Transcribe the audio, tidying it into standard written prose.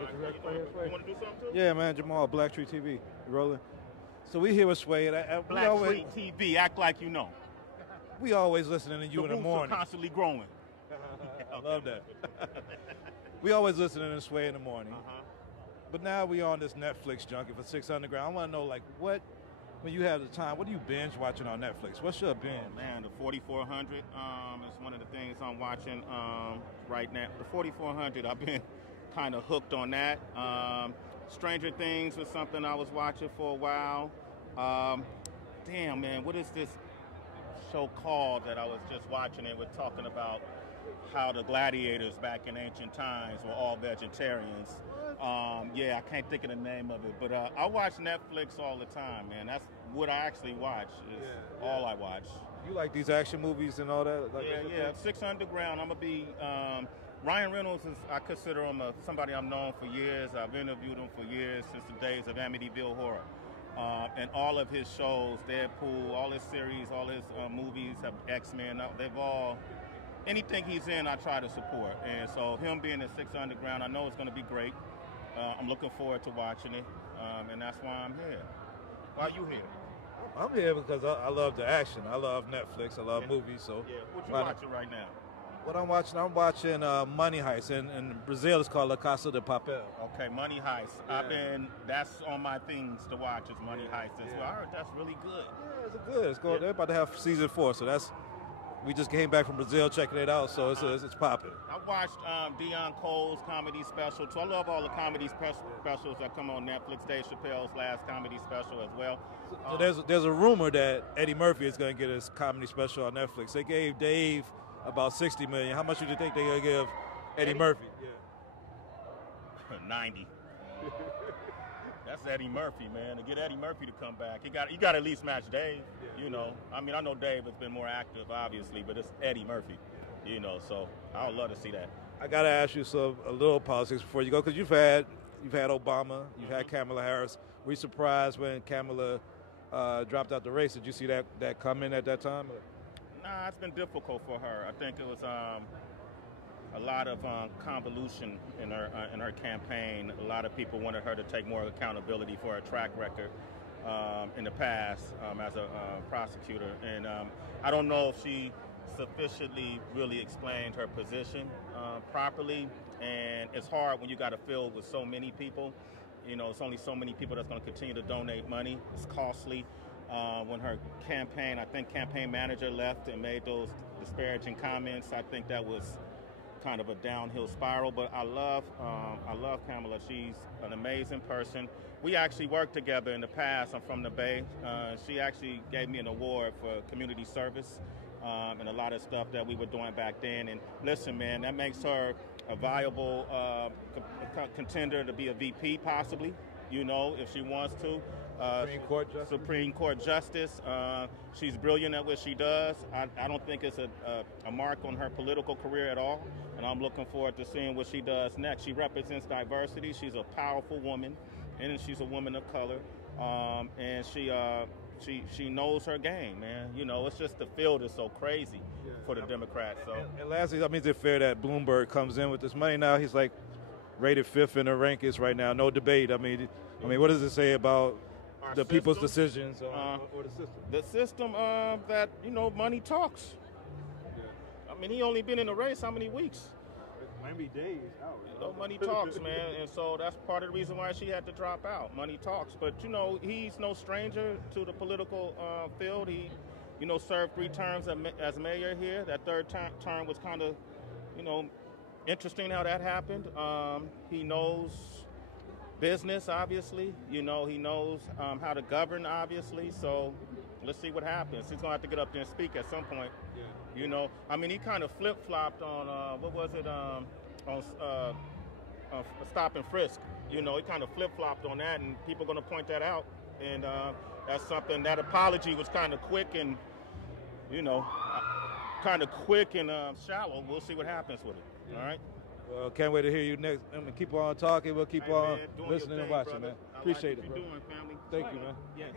You want to do something too? Yeah, man, Jamal, Black Tree TV. You rolling? So we here with Sway. Black Tree TV, act like you know. We always listening to you in the morning. Are constantly growing. I love that. We always listening to Sway in the morning. But now we on this Netflix junkie for 6 Underground. I want to know, like, what, when you have the time, what do you binge watching on Netflix? What's your binge? Oh, man, the 4400 is one of the things I'm watching right now. The 4400, I've been kind of hooked on that. Stranger Things was something I was watching for a while. Damn, man, what is this show called that I was just watching? It was talking about how the gladiators back in ancient times were all vegetarians. Yeah, I can't think of the name of it, but I watch Netflix all the time, man. That's what I actually watch. Is all I watch. You like these action movies and all that? Like yeah. 6 Underground. I'm gonna be. Ryan Reynolds is. I consider him somebody I've known for years. I've interviewed him for years since the days of Amityville Horror. And all of his shows, Deadpool, all his series, all his movies, X-Men. They've all. Anything he's in, I try to support. And so him being in 6 Underground, I know it's going to be great. I'm looking forward to watching it, and that's why I'm here. Why are you here? I'm here because I love the action. I love Netflix. I love movies. So yeah, what you watching right now? What I'm watching Money Heist. In Brazil, it's called La Casa de Papel. Okay, Money Heist. Yeah. That's on my things to watch is Money Heist as well. I heard that's really good. Yeah, it's good. It's good. They're about to have season 4, so that's. We just came back from Brazil checking it out, so it's popping. I watched Dion Cole's comedy special, too. I love all the comedy specials that come on Netflix. Dave Chappelle's last comedy special as well. So there's a rumor that Eddie Murphy is going to get his comedy special on Netflix. They gave Dave about $60 million. How much do you think they're going to give Eddie Murphy? Yeah. 90. That's Eddie Murphy, man. To get Eddie Murphy to come back, you got to at least match Dave. You know, I mean, I know Dave has been more active, obviously, but it's Eddie Murphy. You know, so I would love to see that. I got to ask you a little politics before you go, because you've had Obama, you've had Kamala Harris. Were you surprised when Kamala dropped out the race? Did you see that coming at that time? Nah, it's been difficult for her. I think it was a lot of convolution in her campaign. A lot of people wanted her to take more accountability for her track record in the past as a prosecutor. And I don't know if she sufficiently really explained her position properly. And it's hard when you got a field with so many people. You know, it's only so many people that's going to continue to donate money. It's costly. When her campaign manager left and made those disparaging comments, I think that was kind of a downhill spiral. But I love Kamala. She's an amazing person. We actually worked together in the past. I'm from the Bay. She actually gave me an award for community service and a lot of stuff that we were doing back then. And listen, man, that makes her a viable contender to be a VP possibly, you know, if she wants to. Supreme Court Justice. She's brilliant at what she does. I don't think it's a mark on her political career at all, and I'm looking forward to seeing what she does next. She represents diversity. She's a powerful woman, and she's a woman of color, and she knows her game, man. You know, it's just the field is so crazy for the Democrats. So. And lastly, I mean, is it fair that Bloomberg comes in with this money now? He's like rated 5th in the rankings right now. No debate. I mean, what does it say about the system? People's decisions or the system? The system that, you know, money talks. Yeah. I mean, he only been in the race how many weeks? Maybe days. You know, money talks, man, and so that's part of the reason why she had to drop out. Money talks, but you know, he's no stranger to the political field. He, you know, served 3 terms as mayor here. That third term was kind of, you know, interesting how that happened. He knows business, obviously. You know, he knows how to govern, obviously. So let's see what happens. He's going to have to get up there and speak at some point. Yeah. You know, I mean, he kind of flip-flopped on, what was it, on stop and frisk. You know, he kind of flip-flopped on that, and people are going to point that out. And that's something, that apology was kind of quick and, you know, shallow. We'll see what happens with it. All right? Well, can't wait to hear you next. I'm going to keep on talking. We'll keep on listening and watching, man. Appreciate it, bro. Doing, family. Thank you, man. Yes.